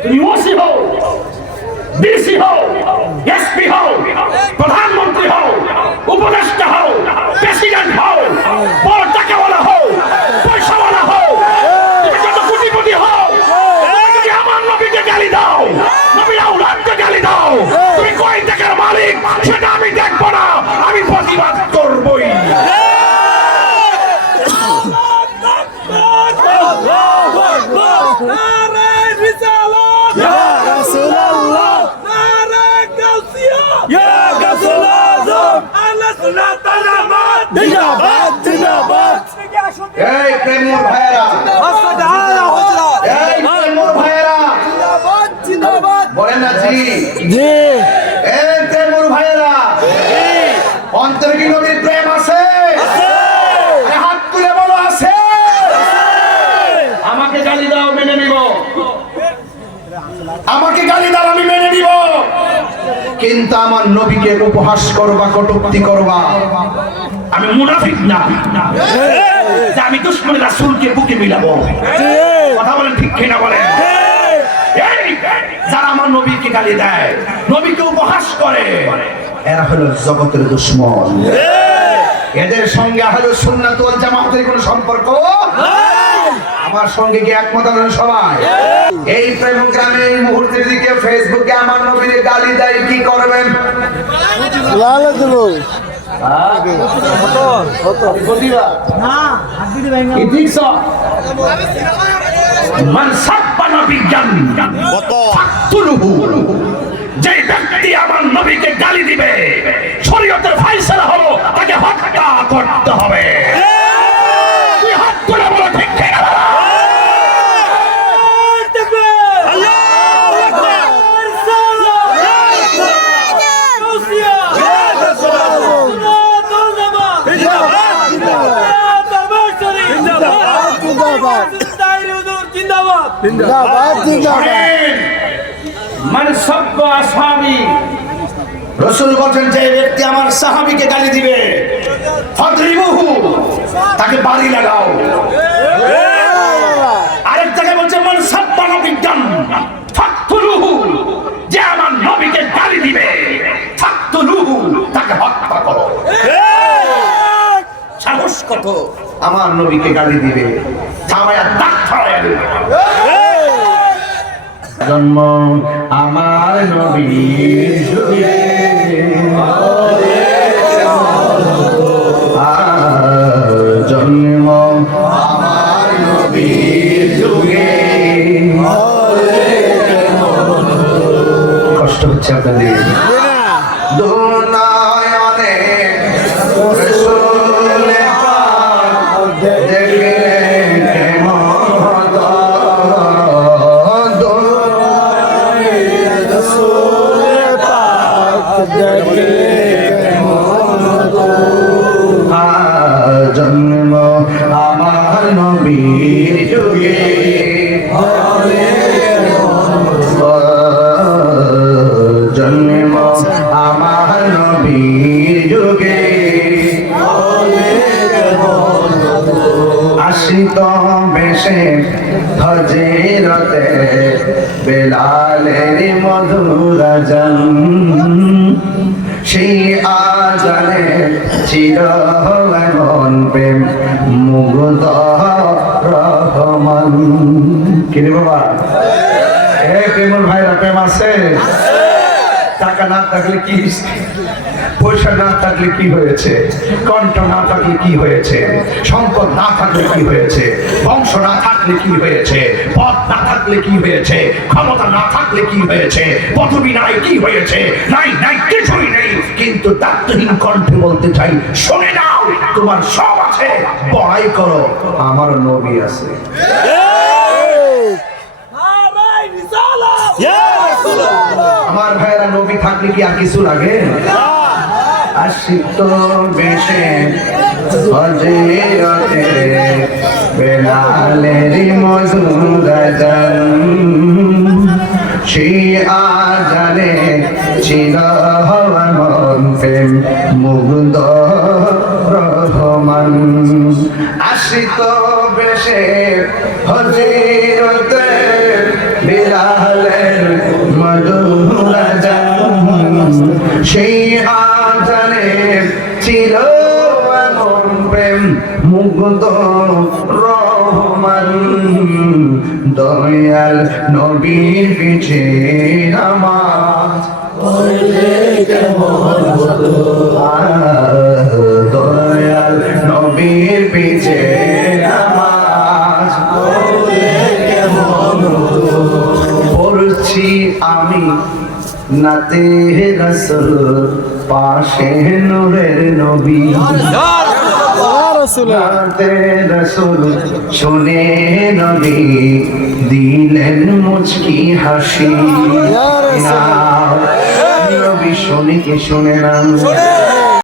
তুমি ওসি হও, ডিসি হও, এসপি হও, প্রধানমন্ত্রী হও, উপদেষ্টা হও, প্রেসিডেন্ট হও, বড় টাকাওয়ালা হও, পয়সাওয়ালা হও, তুমি যত কোটিপতি হও, তুমি যদি আমার নবীকে গালি দাও, নবীর আওলাদকে গালি দাও, তুমি কয় টাকার মালিক সেটা আমি দেখবো না, আমি প্রতিবাদ করবই। এই প্রেমর ভাইরা, এই প্রেমর ভাইরা, বলেন না জি? এই প্রেমর ভাইরা, অন্তরে কি নবীর প্রেম আছে? হাত তুলে বলো আছে। আমাকে গালি দাও, মেনে নিব। আমাকে গালি দাও, আমি মেনে নিব, কিন্তু আমার নবীকে উপহাস করবা, কটূক্তি করবা, আমি মুনাফিক না যে আমি দুশমন রাসূলকে বুকে মিলাবো। কথা বলেন ঠিক কিনা বলেন? এই যারা আমার নবীকে গালি দেয়, নবীকে উপহাস করে, এরা হলো জগতের দুশমন। এদের সঙ্গে আহলুস সুন্নাত ওয়াল জামাতের কোনো সম্পর্ক আমার সঙ্গে কি একমত হলেন সবাই? এই প্রেমগ্রামে এই মুহূর্তের দিকে ফেসবুকে আমার নবীর গালি দেয়, কি করবেন? মান সাব্বা নবিয়্যান ফাকতুলুহু, যে ব্যক্তি আমার নবীকে গালি দিবে, শরীয়তের ফয়সালা হলো তাকে হত্যা করতে হবে। তুই হাত তুলে বলো ঠিক ঠিক না? রাসূল বলেন যে ব্যক্তি আমার সাহাবীকে গালি দিবে, ফাদরিবুহু, তাকে বাড়ি লাগাও। আরেক জায়গায় বলছে মান সাব্বা নবিয়্যান ফাকতুলুহু, যে আমার নবীকে গালি দিবে, ফাকতুলুহু, তাকে হত্যা করো। সাহস কত আমার নবীকে গালি দিবে, থামায়া দাঁত ফাড়াইয়া দিবে। জন্ম আমার নবীর যুগে, জন্ম আমার নবীর যুগে। কষ্ট হচ্ছে আপনাদের? দুনয়নে রাসূল পাক দেখে জন্ম আমার নবীর যুগে, জন্ম আমার নবীর যুগে, আসিত বেশে ফজিলতে বেলালের মধুর আযান, সেই আজানে ছিল এমন প্রেম মুগ্ধ রহমান। কিরে বাবা, এ প্রেমর ভাইরা, প্রেম আছে? টাকা না থাকলে কি, পয়সা না থাকলে কি হয়েছে, কণ্ঠ না থাকলে কি হয়েছে, সম্পদ না থাকলে কি হয়েছে, বংশ না থাকলে কি হয়েছে, পদ না থাকলে কি হয়েছে, ক্ষমতা না থাকলে কি হয়েছে, পদবি নাই কি হয়েছে, নাই নাই কিছুই নেই, কিন্তু দায়িত্বহীন কণ্ঠে বলতে চাই, শুনে নাও, তোমার সব আছে, পড়াই করো, আমার নবী আছে। আমার ভাইয়েরা, নবী থাকলে কি আর কিছু লাগে? আসিত বেশে ফজিলতে বেলালের মধুর আযান, সেই আজানে ছিল এমন প্রেম মুগ্ধ রহমান। আসিত বেশে ফজিলতে বেলাল বিলালের মধুর আজান সেই আজানে ছিল এমন প্রেম মুগ্ধ রহমান দয়াল নবীর পিছে নামাজ দয়াল নবীর পিছে নামাজ পড়ছি আমি নাতে রাসূল পাশে নূরের নবী নাতে রাসূল শুনে নবী দিলেন মুচকি হাসি নবী শুনে কি শুনে না